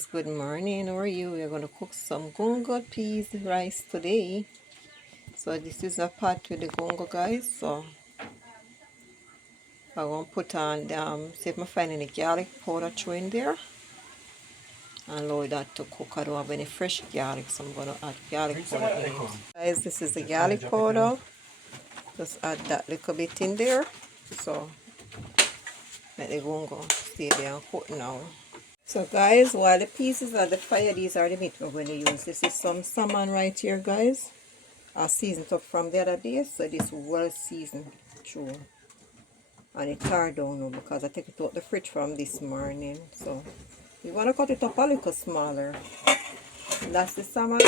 guys, good morning. How are you? We're going to cook some gungo peas rice today. So this is a pot with the gungo, guys. So I'm going to put on see if I find any garlic powder throw in there and allow that to cook. I don't have any fresh garlic, so I'm going to add garlic powder in it. Guys, this is the garlic powder. Just add that little bit in there. So let the gungo stay there and cook now. So guys, while the pieces are the fire, these are the meat we're going to use. This is some salmon right here, guys. I seasoned up from the other day, so this is well seasoned through. And it's hard down now because I take it out the fridge from this morning. So you want to cut it up a little smaller. And that's the salmon.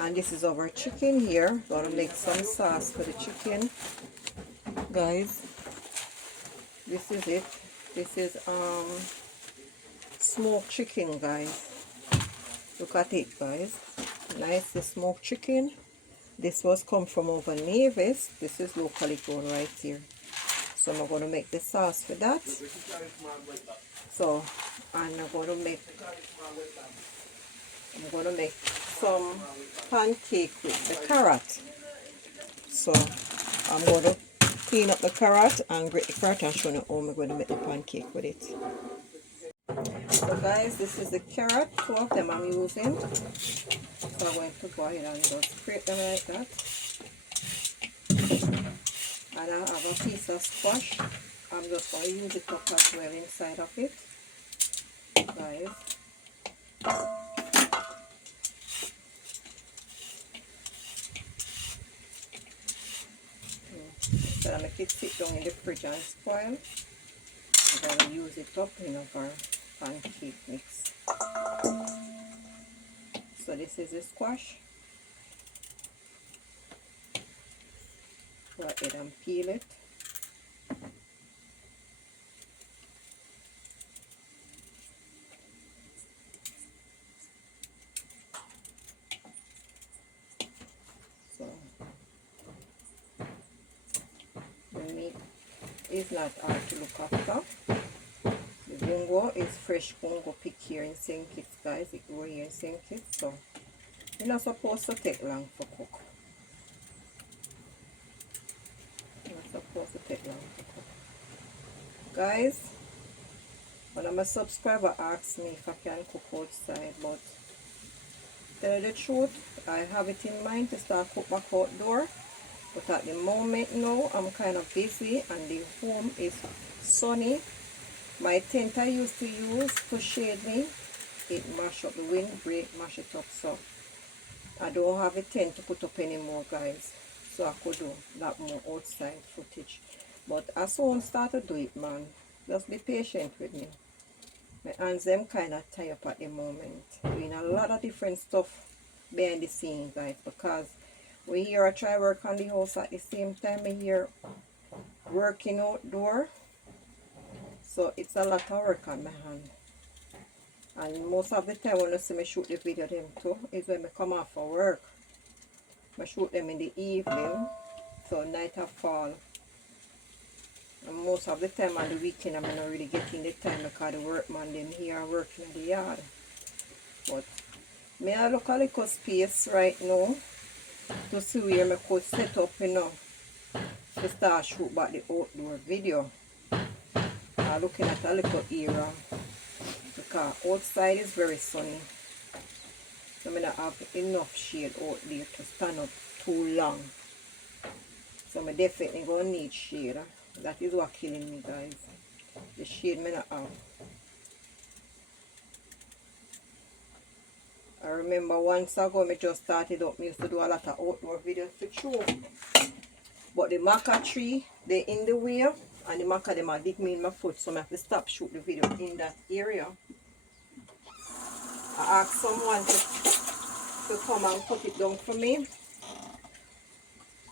And this is our chicken here. Gonna make some sauce for the chicken. Guys, this is it. This is smoked chicken, guys. Look at it, guys. Nice smoked chicken. This was come from over Nevis. This is locally grown right here. So I'm going to make the sauce for that. So and I'm going to make some pancake with the carrot. So I'm going to clean up the carrot and grate the carrot and show you how I'm going to make the pancake with it. So guys, this is the carrot. 2 of them I'm using. So I'm going to go ahead and just scrape them like that. And I have a piece of squash. I'm just going to use it up as well inside of it. Guys. So I make it sit down in the fridge and spoil. I'm going to use it up in our pancake mix. So this is the squash. Go ahead and peel it. So the meat is not hard to look after. The gungo is fresh gungo picked here in St. Kitts, guys. It grows here in St. Kitts, so it's not supposed to take long for cook. Supposed to take long to cook. Guys, one of my subscribers asked me if I can cook outside, but to tell you the truth, I have it in mind to start cook back outdoor, but at the moment now I'm kind of busy and the home is sunny. My tent I used to use to shade me, it mash up, the wind break, mash it up, so I don't have a tent to put up anymore, guys. So I could do that more outside footage. But as soon start to do it, man, just be patient with me. My hands them kind of tie up at the moment. Doing a lot of different stuff behind the scenes, guys, because we here I try work on the house at the same time we here working outdoor. So it's a lot of work on my hand. And most of the time when you see me shoot the video them too, is when I come off for work. I shoot them in the evening, so night or fall. And most of the time on the weekend I'm not really getting the time because the workman them here are working in the yard. But may I look a little space right now to see where I could set up, you know, to start shoot back the outdoor video. I'm looking at a little area because outside is very sunny. So I don't have enough shade out there to stand up too long. So I definitely gonna need shade. That is what killing me, guys. The shade I not have. I remember once ago I just started up, I used to do a lot of outdoor videos to show. But the maca tree, they in the way, and the maca them are dig me in my foot, so I have to stop shoot the video in that area. I asked someone to come and cut it down for me,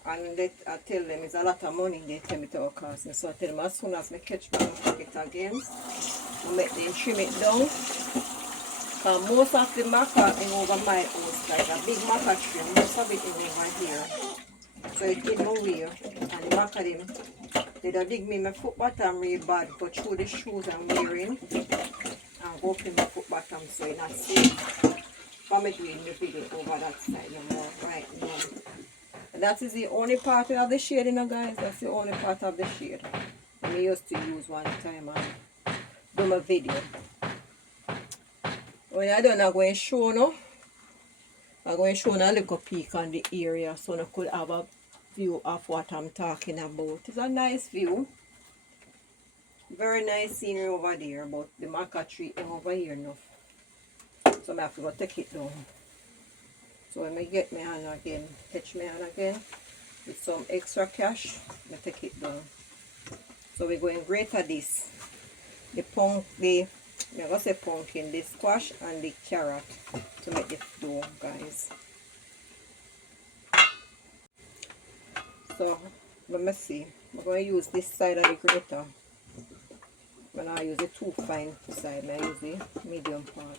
and I tell them it's a lot of money. They tell me to cost me, so I tell them as soon as I catch my pocket again, I make them trim it down. Because most of the maca in over my house, like a big maca tree, most of it in over here, so it in my way. And the maca them, they dig me my foot bottom really bad, but through the shoes I'm wearing, and go up in my foot bottom so you're not safe for me doing the video over that side no more right now. And that is the only part of the shade, you know, guys. That's the only part of the shade I used to use one time and do my video. When I done, I'm going to show now. I'm going to show a little peek on the area so I could have a view of what I'm talking about. It's a nice view. Very nice scenery over there, but the maca tree is over here enough. So I have to go take it down. So when I get my hand again, catch my hand again with some extra cash, I take it down. So we're going to grate this. I'm going to say pumpkin, the squash and the carrot to make the dough, guys. So let me see. I'm going to use this side of the grater. When I use the too fine side, I use the medium part.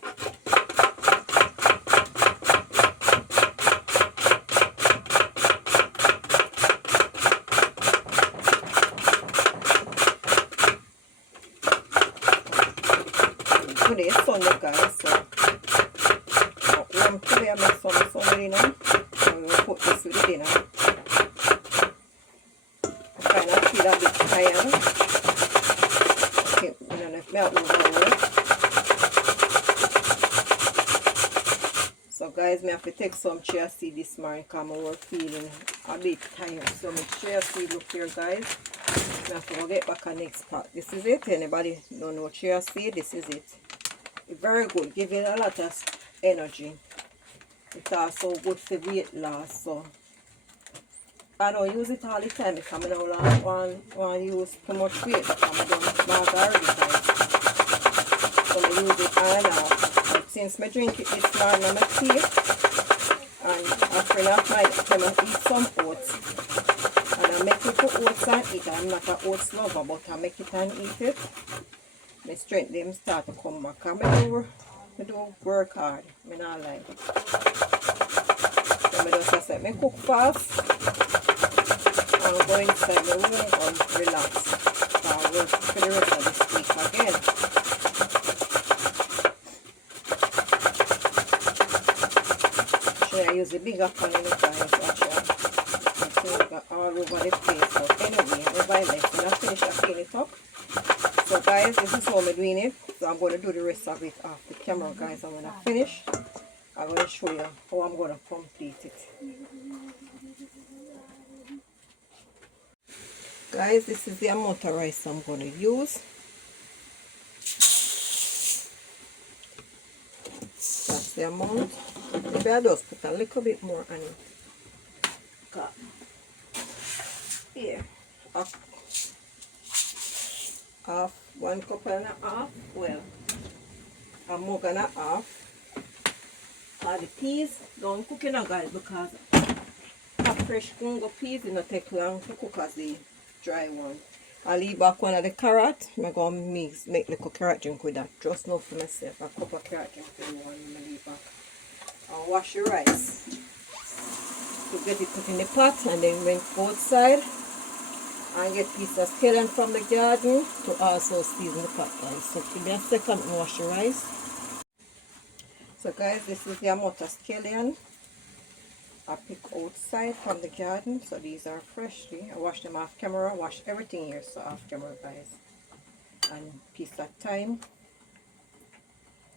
Today is Sunday, guys, so today I make some Sunday dinner. So we will put this with the dinner. I kind of feel a bit tired. Okay, I don't know if I overwork. So guys, I have to take some chia seed this morning because I was feeling a bit tired. So my chia seed look here, guys. I have to go get back a next pot. This is it. Anybody don't know chia seed? This is it. It's very good. Give it a lot of energy. It's also good for weight loss. So I don't use it all the time because I don't want to use too much weight. I don't already time. So I use it on and off. But since I drink it this morning on my tea, and a friend of mine came and eat some oats. And I make it for oats and eat. I'm not an oats lover, but I make it and eat it. My strength them start to come back. I do work hard. I don't like it. So I just say, I cook fast. I'm going inside my room and relax. So I'll work for the rest of this week again. Should I use the bigger pan in the guys? Actually, all over the place. But anyway, everybody likes it. I finish clean it up. So guys, this is how I'm doing it. So I'm going to do the rest of it off the camera, guys. And when I finish, I'm going to show you how I'm going to complete it. Guys, this is the amount of rice I'm going to use. That's the amount. Maybe I'll just put a little bit more on it. Here, half 1 cup and a half, well, a mug and a half. The peas don't cook in, guys, because a fresh gungo peas it don't take long to cook as the dry one. I'll leave back one of the carrot. I'm going to make little carrot drink with that. Just now for myself, a cup of carrot drink for the one I'm leave back. I'll wash the rice to get it put in the pot, and then went outside and get pieces of scallion from the garden to also season the pot, guys. So give me a second and wash the rice. So guys, this is the amount of scallion I pick outside from the garden. So these are freshly. I wash them off camera, wash everything here so off camera, guys. And piece of thyme.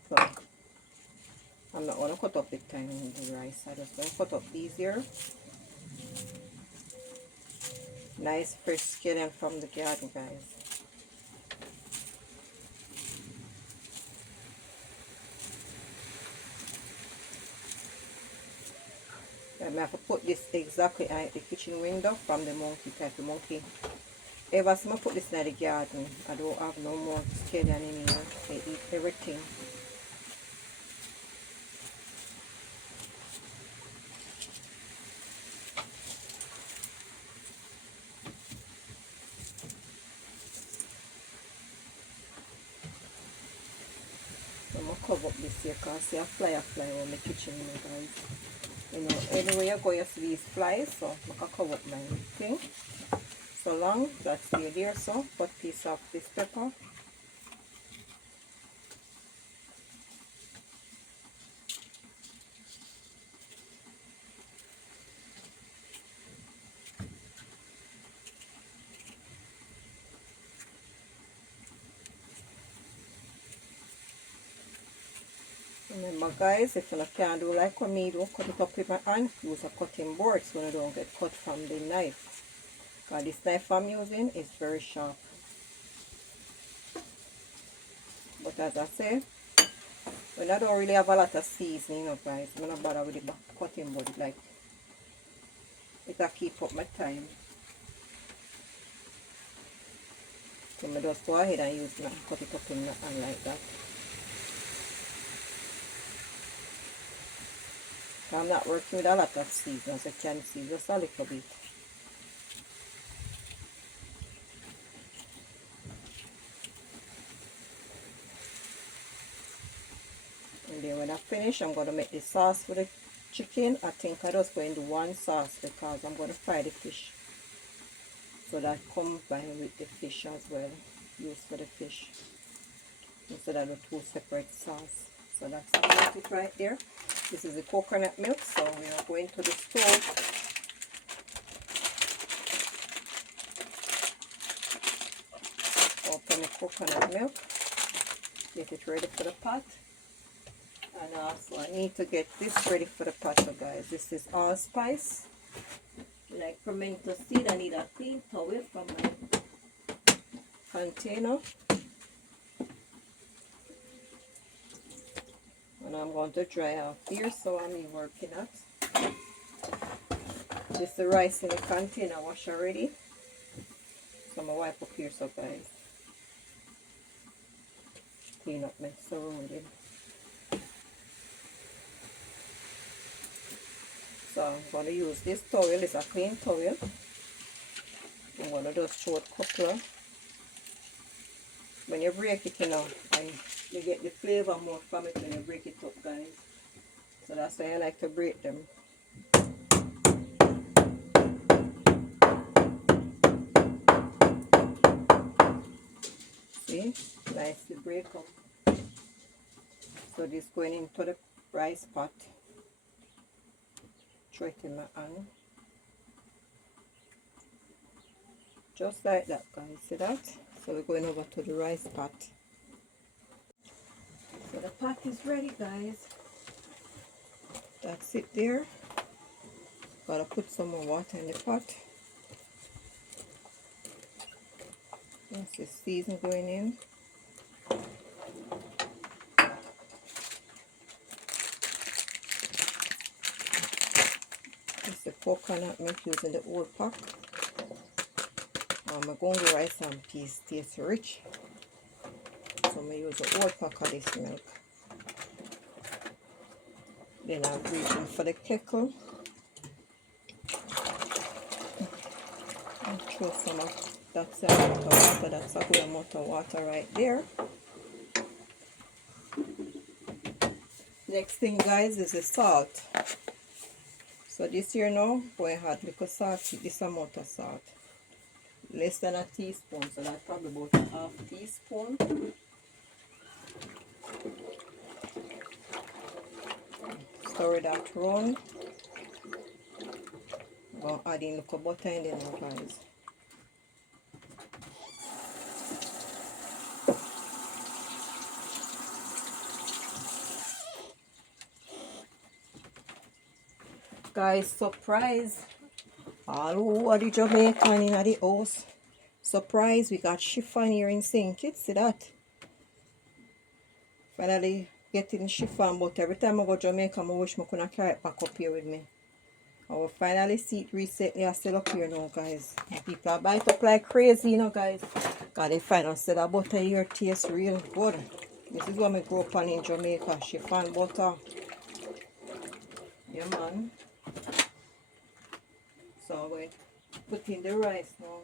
So I'm not going to cut up the thyme in the rice. I'm just going to cut up these here. Nice fresh scallion from the garden, guys. I have to put this exactly at the kitchen window from the monkey type. The monkey. Ever since I put this in the garden, I don't have no more scallion in here. They eat everything. I'm going to cover up this here because I see a fly on the kitchen, you know, guys. You know, anywhere you go, you see these flies, so I can cover up my thing. So long, that's the idea. So, put a piece of this pepper. Remember guys, if you can't do like me do, cut it up with my hand, use a cutting board so you don't get cut from the knife. Because this knife I'm using is very sharp. But as I say, when I don't really have a lot of seasoning, guys, I'm not bother with the cutting board. Like, it'll keep up my time. So I just go ahead and use my cut it up in my hand like that. I'm not working with a lot of seasonings, I can see just a little bit. And then when I finish, I'm going to make the sauce for the chicken. I think I just going to do one sauce because I'm going to fry the fish. So that combine with the fish as well, used for the fish. Instead of the two separate sauce. So that's it right there. This is the coconut milk, so we are going to the stove. Open the coconut milk, get it ready for the pot. And also I need to get this ready for the pot, so guys. This is allspice. Like pimento seed, I need a clean towel from my container. And I'm going to dry out here, so I'm working at. This is the rice in the container, wash already. So I'm going to wipe up here, so guys. Clean up my surrounding. So I'm going to use this towel, it's a clean towel. I'm going to just throw a couple of. When you break it, you know, and you get the flavor more from it when you break it up, guys. So that's why I like to break them. See, nice to break up. So this going into the rice pot. Throw it in my hand. Just like that, guys. See that? So we're going over to the rice pot. So the pot is ready, guys. That's it there. Gotta put some more water in the pot. That's the season going in. It's the coconut milk using the old pack. My gungo rice and peas taste rich. So I'm going to use the old pack of this milk. Then I'm reaching for the kettle. And throw some of that's amount of water. That's a good amount of water right there. Next thing, guys, is the salt. So this here now, boy, I had little salt, this amount of salt. Less than a teaspoon, so that's probably about a half teaspoon. Stir that round. I'm going to add in a little butter in there now, guys. Guys, surprise! All over the Jamaican in the house. Surprise, we got chiffon here in St. Kitts, see that? Finally getting chiffon, but every time I go to Jamaica, I wish I could carry it back up here with me. I will finally see it recently. I still up here now, guys. People are buying it up like crazy, you know, guys. God, they find out that butter here tastes real good. This is what I grew up on in Jamaica, chiffon butter. Yeah, man. So I'm going to put in the rice now.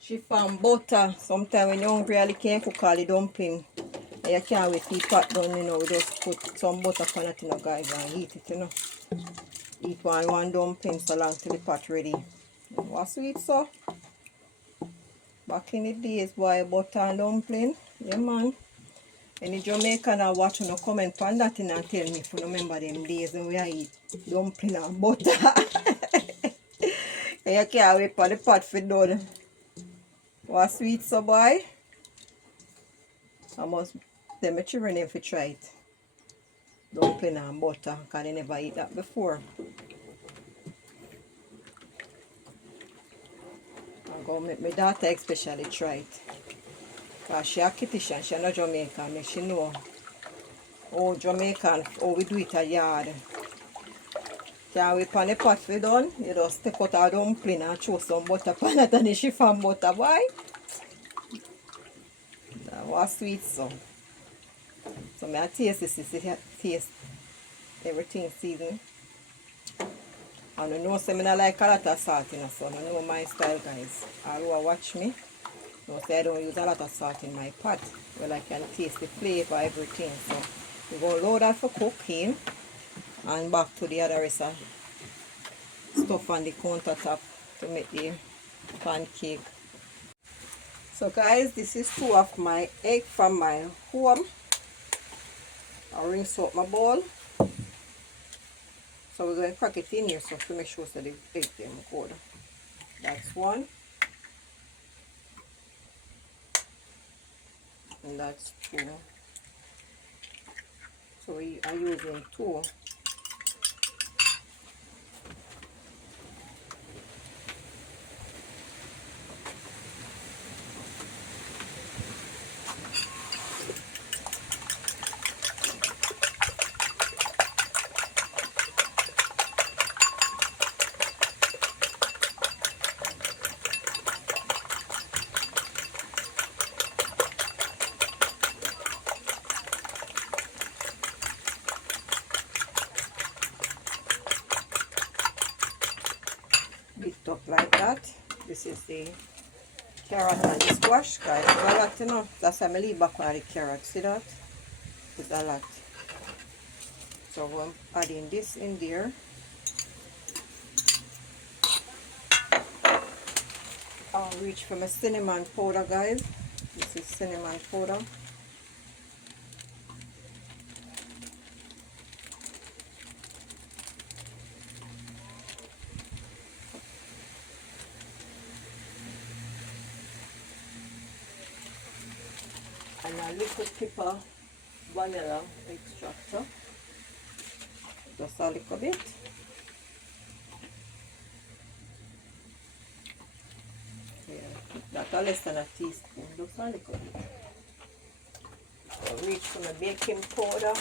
Chiffon butter. Sometimes when you're hungry, you can't cook all the dumpling. And you can't wait to pot down, you know. We just put some butter on it, you know, guys, and eat it, you know. Eat one dumpling so long till the pot ready. What's sweet, so? Back in the days, boy, butter and dumpling. Yeah, man. Any Jamaican are watching no comment on that and tell me if you remember them days when we eat dumpling and butter. And you can't wait for the pot for done. What sweet, so boy? I must tell my children if you try it. Dumpling and butter, because they never eat that before. I'm going to make my daughter especially try it. Because she a Kittish, she not Jamaican, and she know how Jamaican, how we do it a yard. Can we pan the pot for done? You just take out a dumpling and throw some butter pan it and the chiffon butter, boy. That was sweet so. So I taste this, taste everything season. And you know say I don't like a lot of salt, you know, so I know my style, guys. All who watch me, you know, say I don't use a lot of salt in my pot. Well, I can taste the flavor, everything. So we're going to load that for cooking and back to the other rest of stuff on the countertop to make the pancake. So guys, this is 2 of my egg from my home. I rinse out my bowl. So we're going to crack it in here so to make sure that the egg them good. That's 1. And that's 2. So we are using 2. Beat up like that. This is the carrot and the squash, guys. It's a lot, you know. That's why I leave back all the carrots. See that? It's a lot. So I'm adding this in there. I'll reach for my cinnamon powder, guys. This is cinnamon powder. And a little pepper vanilla extractor. Just a little bit. Yeah, that's less than a teaspoon. Just a little bit. I'll reach for my baking powder.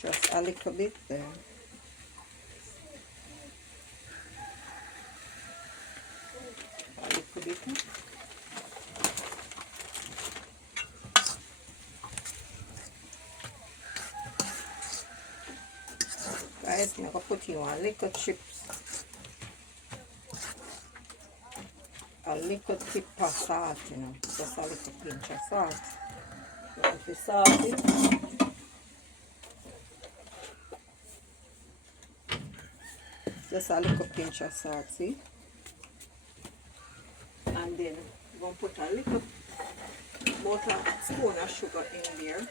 Just a little bit there. A little bit. Guys, I'm going to put in one little chips. A little tip of salt, you know. Just a little pinch of salt. If you salt it, just a little pinch of salt, see? And then we're going to put a little about a spoon of sugar in there.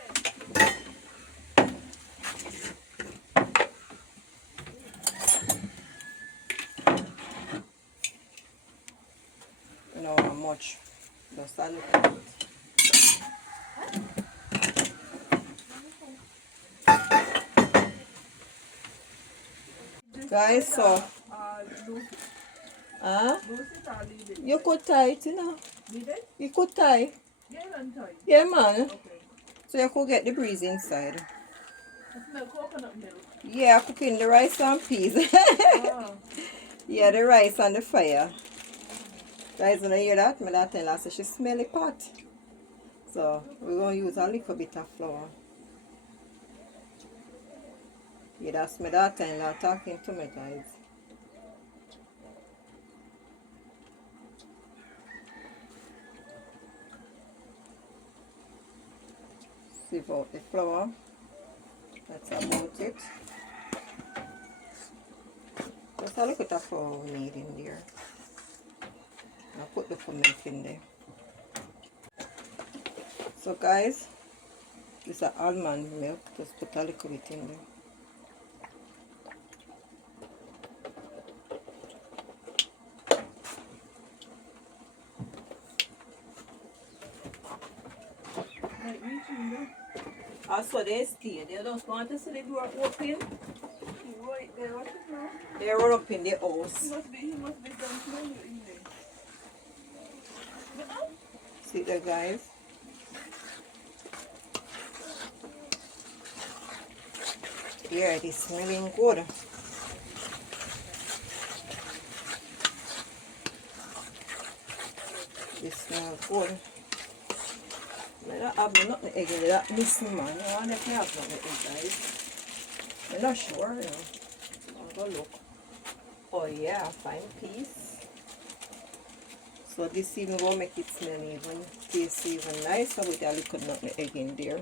You know how much? Just a little bit. Guys, so you could tie it, you know. You could tie. Yeah, man. Okay. So you could get the breeze inside. Coconut milk. Yeah, cooking the rice and peas. Oh. Yeah, the rice on the fire. Guys, when I hear that, my daughter tell us she smell it pot. So we're going to use a little bit of flour. Yeah, that's my daughter-in-law talking to me, guys. Sieve out the flour. That's about it. Just a little bit of flour we need in there. I'll put the milk in there. So guys, this is almond milk. Just put a little bit in there. Also, they stay. They don't want to see the door open. Right there, what is now? They run up in the house. He must be done smelling in there. See there, guys? Yeah, it is smelling good. It smells good. I don't have nothing egg in that missing, man. I wonder if you have nothing egg, guys. I'm not sure, you know. I'll go look. Oh yeah, fine piece. So this even will make it smell even taste even nicer with a little nothing egg in there.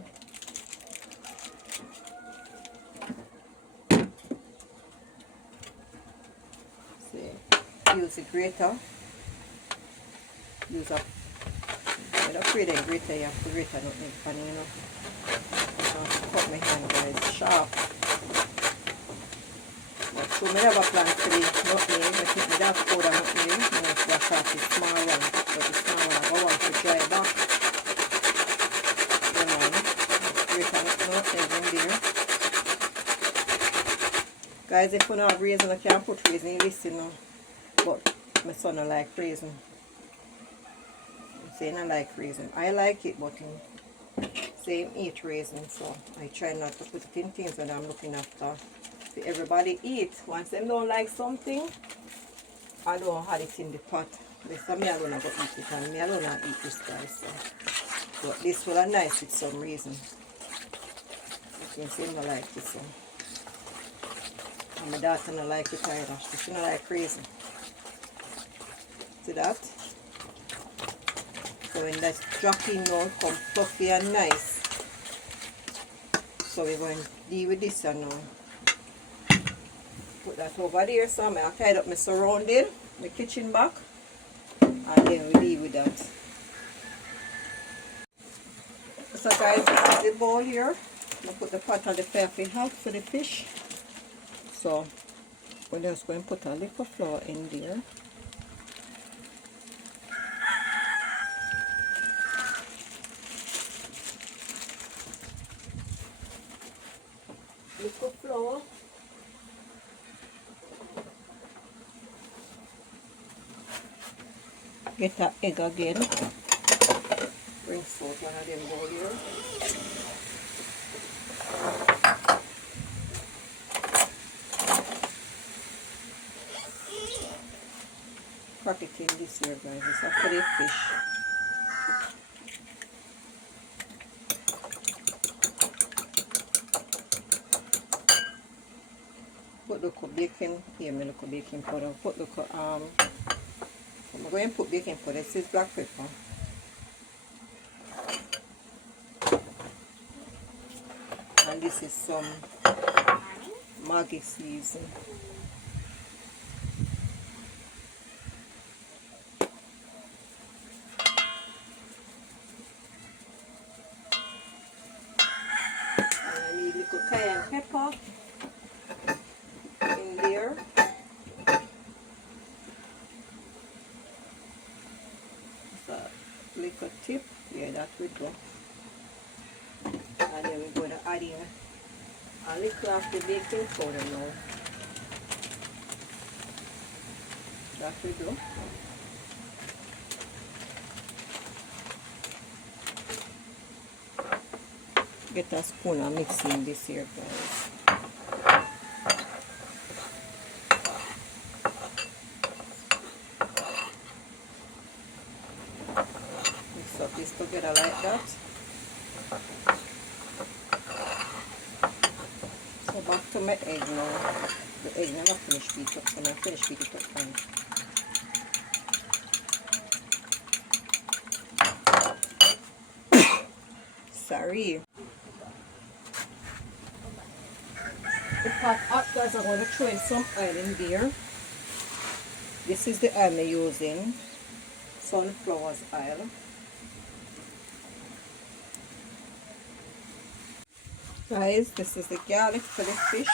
See, use a grater. Use a I don't pray that grater, you have to grate nothing funny, you know. I have to cut my hand, guys, sharp. But so I never plan for the nutmeg. I think I have powder nutmeg, you know, so I cut the small one. But the small one I want to dry back. Then grate nutmeg in there. Guys, if you don't have raisin, I can't put raisin in this, you know. But my son don't like raisin. Saying I like raisin. I like it, but same eat raisin, so I try not to put it in things when I'm looking after. See, everybody eat. Once them don't like something, I don't have it in the pot. This me alone I go eat it, and me alone I eat this, guys. So. But this one is nice with some reason. I can see I like this one. And my daughter don't like it either. She don't like raisin. See that? So when that's dropping now, come fluffy and nice. So we're going to deal with this one now. Put that over there. So I'm going to tie up my surrounding, my kitchen back, and then we deal with that. So guys, this is the bowl here. I'm going to put the pot on the fire for the fish. So we're just going to put a little flour in there. Little flour. Get that egg again. Bring salt one of them bowl here. Crack it in this here, guys. It's a for the fish. Put the baking, here me look baking powder. Put the I'm going to put baking powder. This is black pepper. And this is some Maggi seasoning. And I need little cayenne pepper in there. Little tip, yeah, that would go. And then we're going to add in a little of the baking powder now. That will do. Get a spoon and mix in this here, guys. Mix up this together like that. So back to my egg now. The egg never finished beat up, so I finish beat it up fine. Sorry. The pot hot, guys, I'm going to throw in some oil in there. This is the oil I'm using. Sunflower oil. Guys, this is the garlic for the fish.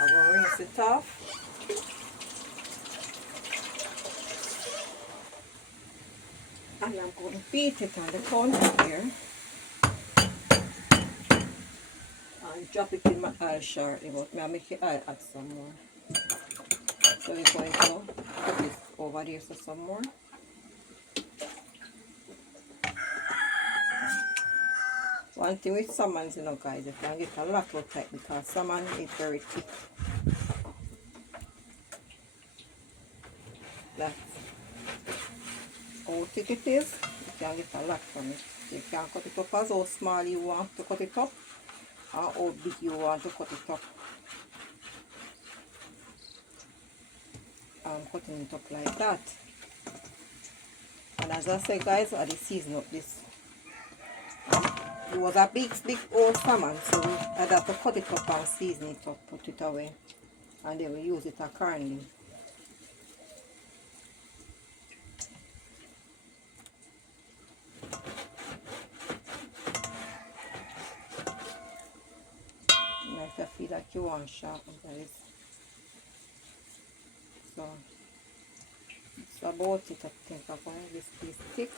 I'm going to rinse it off. And I'm going to beat it on the counter here. and drop it in my oil shortly, but I make the oil add some more. So we're going to put this over there for some more. One thing with salmons, you know guys, you can get a lot of type because salmon is very thick. That's how thick it is. You can get a lot from it. You can cut it up as how small you want to cut it up or how big you want to cut it up. I'm cutting it up like that. And as I said guys, I did season up this. It was a big old salmon, so I had to cut it up and season it up, put it away, and then we use it accordingly. And if you feel like you want sharp, guys, so it's about it. I think I'm going to this piece thick.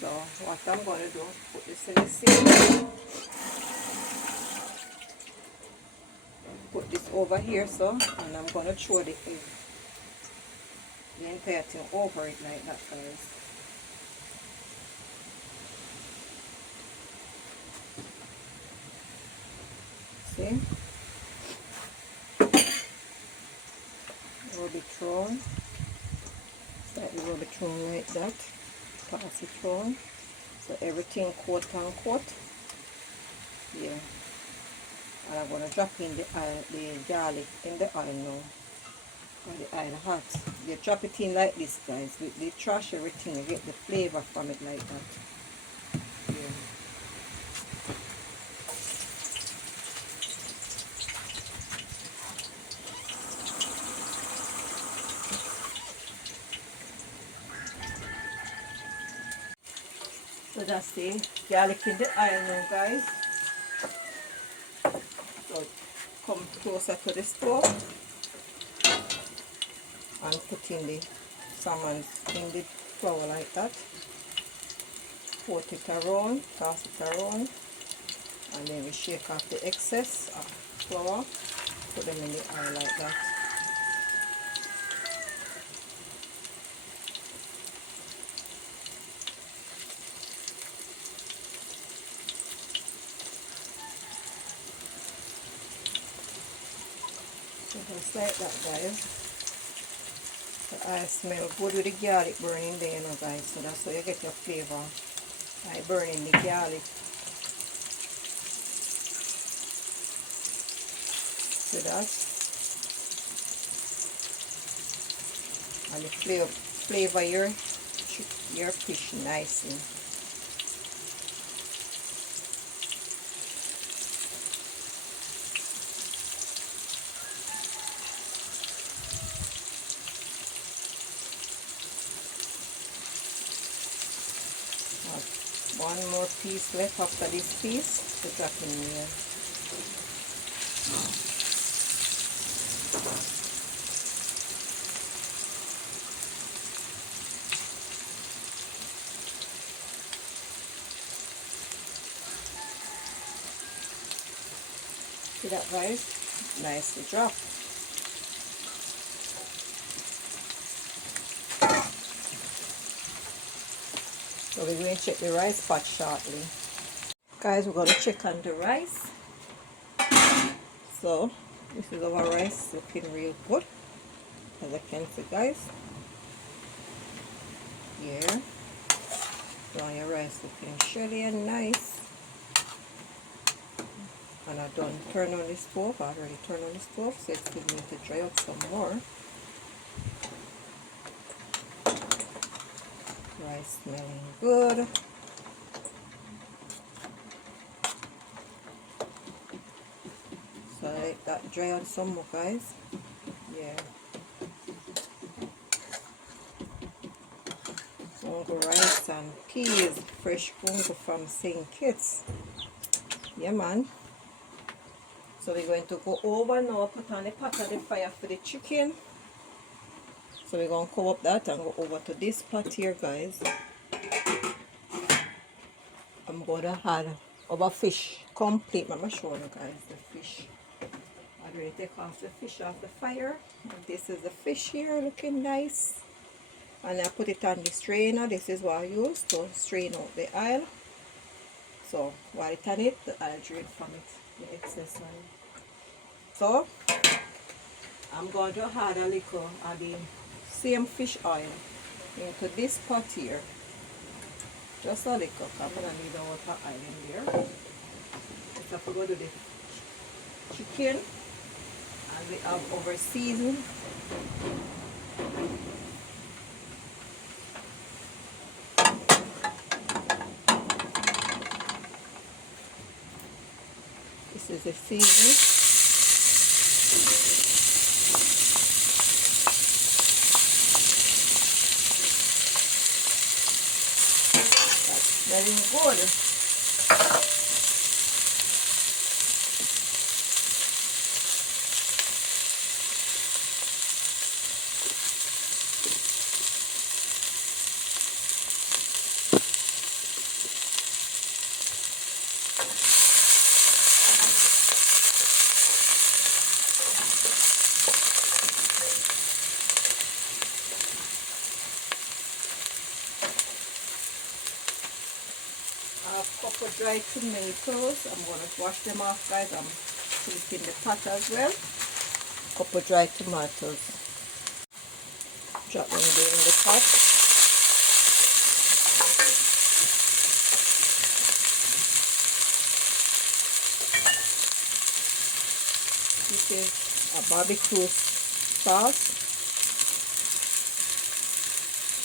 So what I'm going to do, put this in the sink. Put this over here, so, and I'm going to throw the entire thing over it like that, guys. See? It will be thrown. Slightly will be thrown like that. Pass it thrown. So everything coat and coat. Yeah. And I'm going to drop in the garlic in the oil now. And the oil hot. You drop it in like this, guys. With the trash everything, you get the flavor from it like that. Yeah. So that's the garlic in the oil now, guys. So come closer to the stove and put in the salmon in the flour like that. Put it around, toss it around, and then we shake off the excess of flour, put them in the oil like that. So just like that, guys. The oil smell good with the garlic burning there, you know, guys. So that's how you get your flavor by burning the garlic. See that? And it flavor your fish nicely. One more piece left after this piece to drop in here. See that, guys? Nicely dropped. So we're going to check the rice pot shortly. Guys, we're going to check on the rice. So this is our rice looking real good, as I can see, guys. Here, now your rice looking shelly and nice. And I done turn on the stove. I already turned on the stove, so it's still need to dry up some more. Rice smelling good. So I let that dry out some more, guys. Yeah. Gungo rice and peas, fresh gungo from St. Kitts. Yeah, man. So we're going to go over now, put on the pot of the fire for the chicken. So we're going to cover up that and go over to this pot here, guys. I'm going to add our fish complete. I'm going to show you guys the fish. I already take off the fish off the fire. And this is the fish here, looking nice. And I put it on the strainer. This is what I use to strain out the oil. So while it's on it, the oil drain from it, the excess oil. So I'm going to add a little of the same fish oil into this pot here. Just a little, because I'm going to need a water oil in there. Let's have to go to the chicken, and we have over seasoned. This is the seasoning. That's very good. A couple dried tomatoes. I'm going to wash them off, guys. I'm flipping the pot as well. Couple dried tomatoes. Drop them there in the pot. This is a barbecue sauce.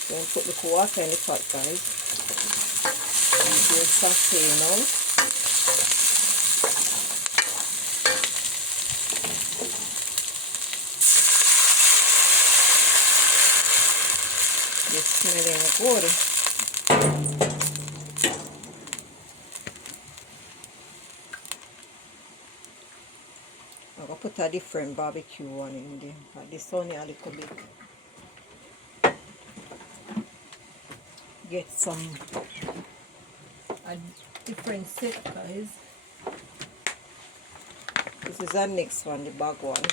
Don't put the water in the pot, guys. And here's saute now. It's smelling good. I'm going to put a different barbecue one in there. But this one a little bit. Get some a different set, guys. This is our next one, the bag one.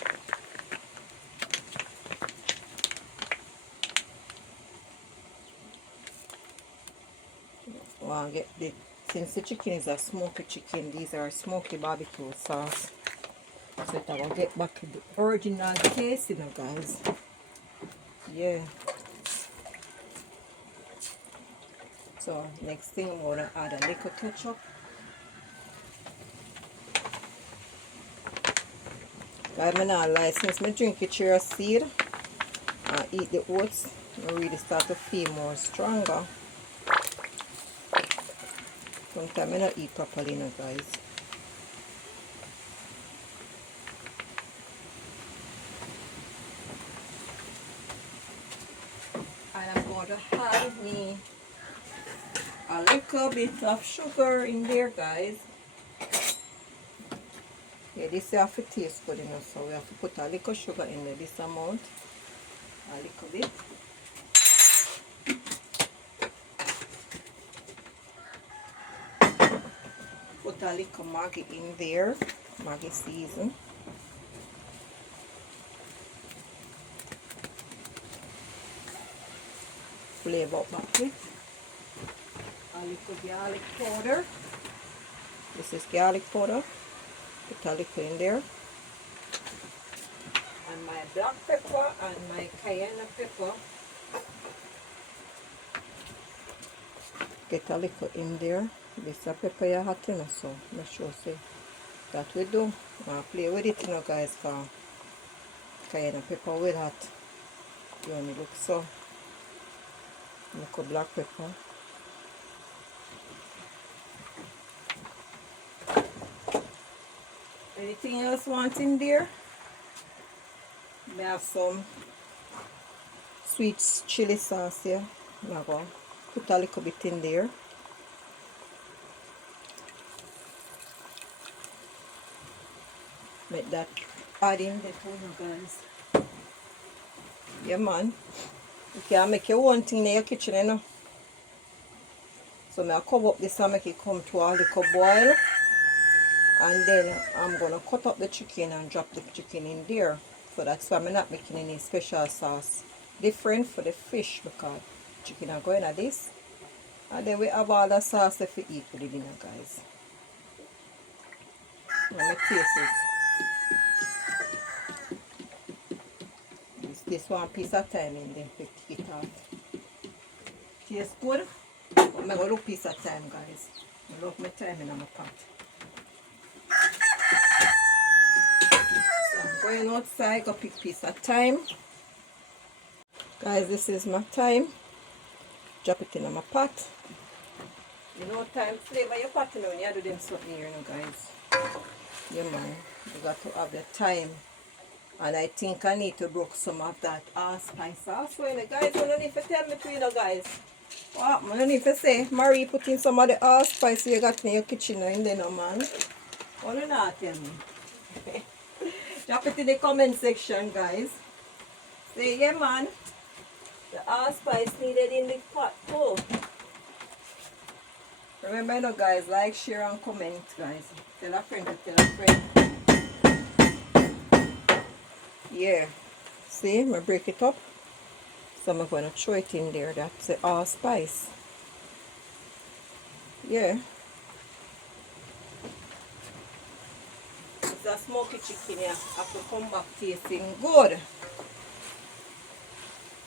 Well, get the, since the chicken is a smoky chicken, these are smoky barbecue sauce. So that I will get back to the original taste, you know, guys. Yeah. So next thing I'm gonna add a little ketchup. I'm not lie, since I drink the chia seed and eat the oats, I really start to feel more stronger. Sometimes I don't eat properly, you know, guys. And I'm going to add me a little bit of sugar in there, guys. Yeah, this have to taste good enough, so we have to put a little sugar in there, this amount, a little bit. Put a little Maggi in there, Maggi season. Flavor up back with a little garlic powder. This is garlic powder. Put a little in there. And my black pepper and my cayenne pepper. Get a little in there. This is a pepper you hot, you know, so make sure say that we do. Now play with it, you know, guys, for cayenne pepper with hot. You want me look so. Look at black pepper. Anything else want in there? We have some sweet chili sauce here. I'm going to put a little bit in there. Make that add in the tuna, guys. Yeah, man. You can make your own thing in your kitchen, you know. So I cover up this and make it come to a little boil. And then I'm going to cut up the chicken and drop the chicken in there. So that's why I'm not making any special sauce. Different for the fish because chicken are going at this. And then we have all the sauce that we eat for the dinner, guys. Let me taste it. This one piece of time in there, we take it off. Tastes good, but I'm going to look piece of time, guys. I love my time in my pot. So I'm going outside, go pick piece of time. Guys, this is my time. Drop it in my pot. You know, time flavor your pot, you know, when you do them something here, you know, guys. Yeah, man. You got to have the time. And I think I need to brook some of that allspice sauce. So, you know, guys, you don't need to tell me to, you know, guys. What? I don't need to say, Marie put in some of the allspice you got in your kitchen, you know, man. What do not tell me? Drop it in the comment section, guys. Say, yeah, man. The allspice needed in the pot too. Remember, you know, guys, like, share, and comment, guys. Tell a friend to tell a friend. Yeah. See, I'm going to break it up. So I'm going to throw it in there. That's the allspice. Yeah. It's a smoky chicken here. I have to come back tasting good.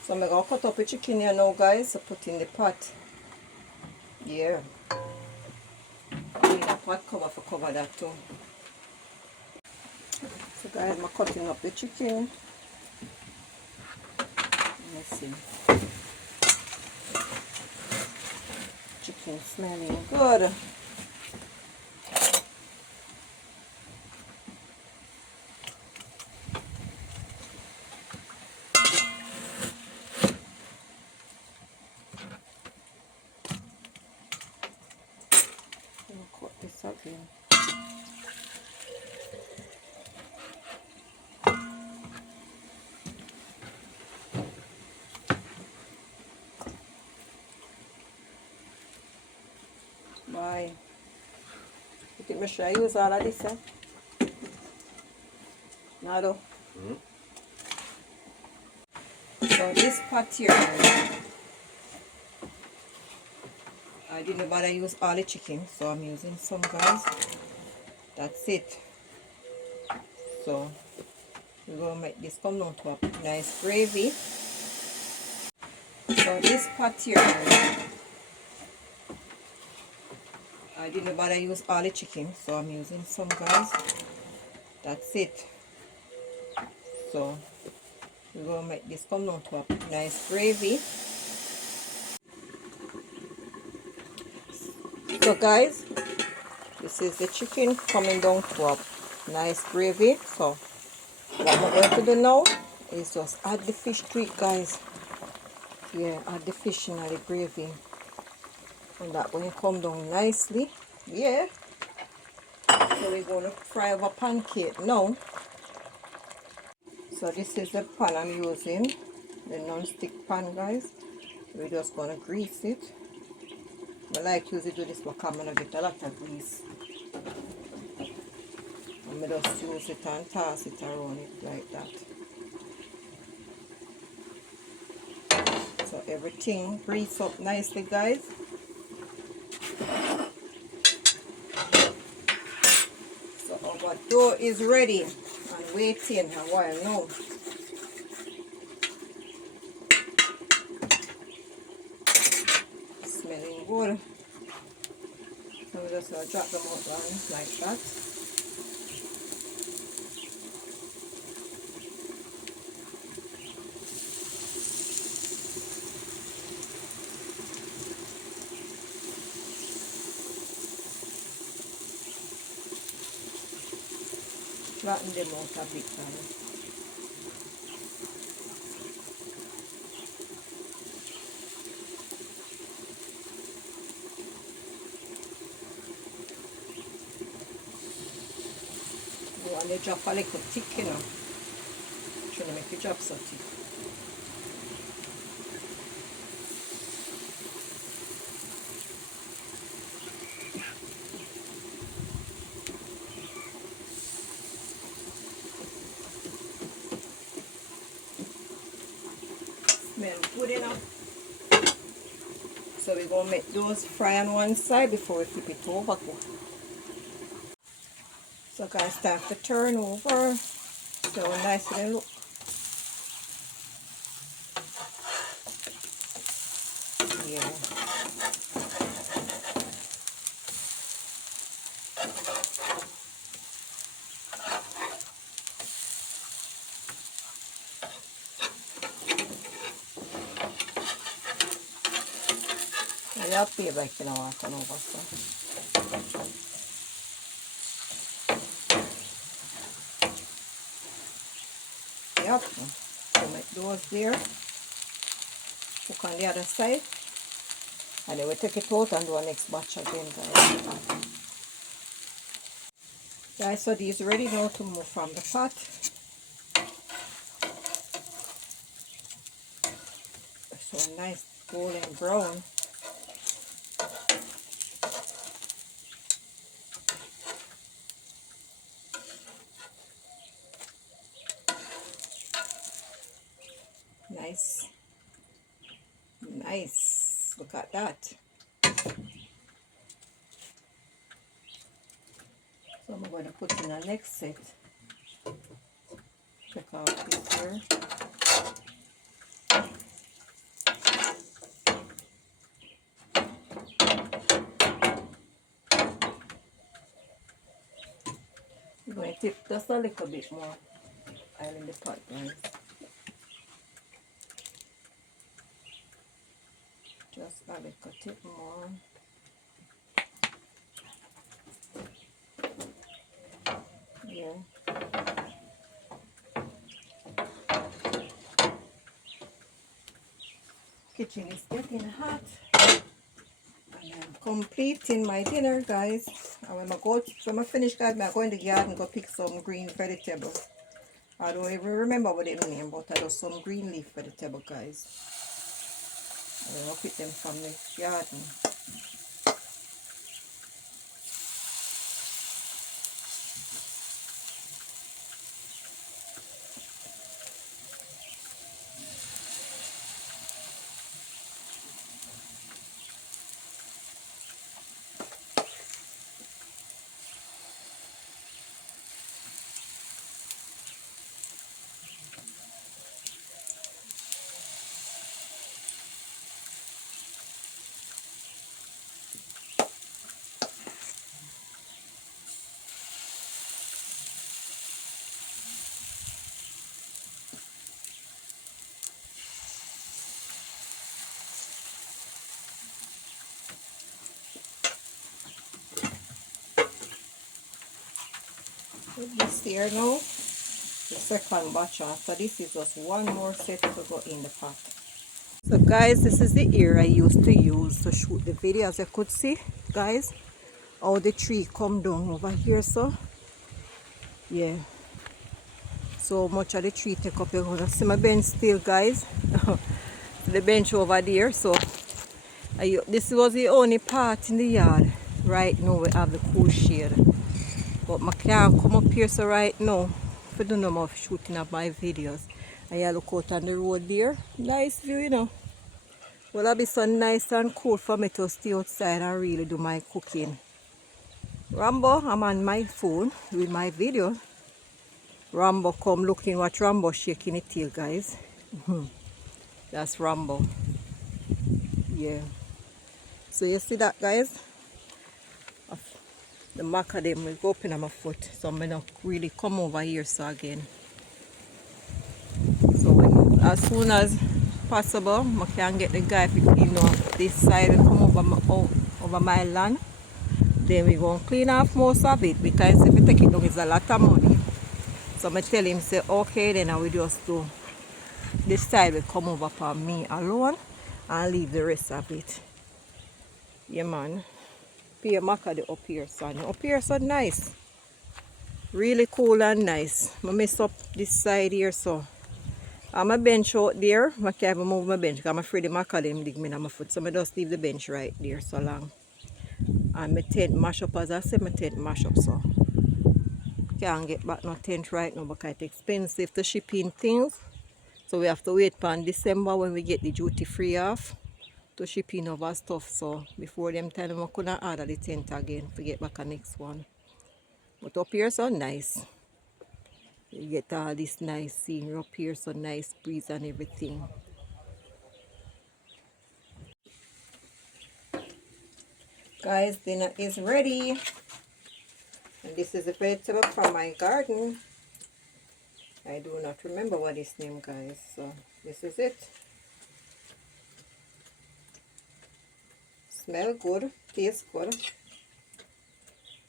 So I'm going to cut up the chicken here now, guys. So put in the pot. Yeah. I need a pot cover for cover that too. So guys, I'm cutting up the chicken. Let's see. Chicken smelling good. Cut this up here. Bye. You think I should use all of this? No. So this pot here, I didn't bother use all the chicken, so I'm using some, guys. That's it. So we're going to make this come down to a nice gravy. So this pot here, I didn't bother use all the chicken, so I'm using some, guys. That's it. So we're going to make this come down to a nice gravy. So guys, this is the chicken coming down to a nice gravy. So what we're going to do now is just add the fish to it, guys. Yeah, add the fish in the gravy. And that will come down nicely. Yeah. So we're going to fry our pancake now. So this is the pan I'm using. The non-stick pan, guys. We're just going to grease it. I like using this because I'm going to get a lot of grease. And I just use it and toss it around it like that. So everything grease up nicely, guys. So our dough is ready and waiting a while now. Smelling good. So we just drop them out like that. Flatten them out a bit, guys. You want to drop a little thick, you know. Trying to make it drop so thick. smell good enough. So we're going to make those fry on one side before we flip it over. So guys, time to turn over. So nice little look. Yeah. Jag pieväikkinä laittanut vastaan. Yep. So make those there. Cook on the other side. And then we take it out and do our next batch again, guys. Guys, so these ready now to move from the pot. So nice golden brown. Nice. Nice. Look at that. So I'm going to put in the next set. Check out this here. I'm going to tip just a little bit more oil in the pot, guys. Just a little tip more. Yeah. Kitchen is getting hot. And I'm completing my dinner, guys. And when I finish, guys, I'm going to the garden and go pick some green vegetables. I don't even remember what they name, but I got some green leaf vegetable, guys. And I'll pick them from the garden. Put this here now. The second batch after this is just one more set to go in the pot. So guys, this is the ear I used to use to shoot the video. As you could see, guys, how the tree come down over here. So yeah, so much of the tree take up. You're gonna see my bench still, guys. The bench over there. So this was the only part in the yard. Right now we have the cool shade, but I can't come up here. So right now, if I don't know of shooting up my videos, I look out on the road there. Nice view, you know. Well, it'll be so nice and cool for me to stay outside and really do my cooking. Rambo, I'm on my phone with my video. Rambo come looking what Rambo shaking his tail, guys. That's Rambo. Yeah. So you see that, guys? The mark of them will go up in my foot. So I'm not really come over here so again. So as soon as possible, I can get the guy, this side will come over my land. Then we're going to clean off most of it, because if we take it down, it's a lot of money. So I tell him, say, okay, then I will just do this side will come over for me alone and leave the rest of it. Yeah, man. Pay Macca up here, son. Up here, so nice. Really cool and nice. I mess up this side here, so. I'm a bench out there. I can't even move my bench because I'm afraid the Macca them dig me in my foot. So I just leave the bench right there so long. And my tent mash up, as I said, my tent mash up, so can't get back no tent right now because it's expensive to ship in things. So we have to wait for December when we get the duty free off to ship in our stuff. So before them time, I couldn't order the tent again to get back a next one. But up here so nice. You get all this nice scenery up here, so nice breeze and everything. Guys, dinner is ready. And this is a vegetable from my garden. I do not remember what its name, guys. So this is it. Smell good, tastes good.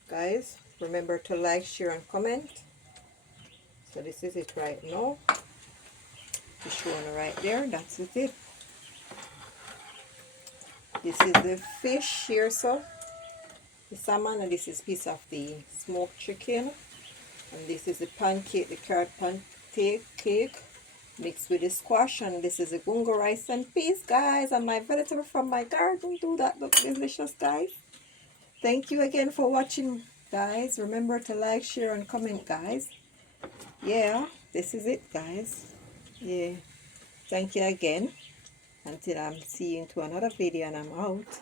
Guys, remember to like, share and comment. So this is it right now. This one right there, that's it. This is the fish here, so the salmon, and this is piece of the smoked chicken. And this is the pancake, the carrot pancake cake mixed with the squash, and this is the gungo rice and peas, guys, and my vegetable from my garden. Do that look delicious, guys? Thank you again for watching, guys. Remember to like, share and comment, guys. Yeah, this is it, guys. Yeah, thank you again. Until I'm seeing you into another video and I'm out.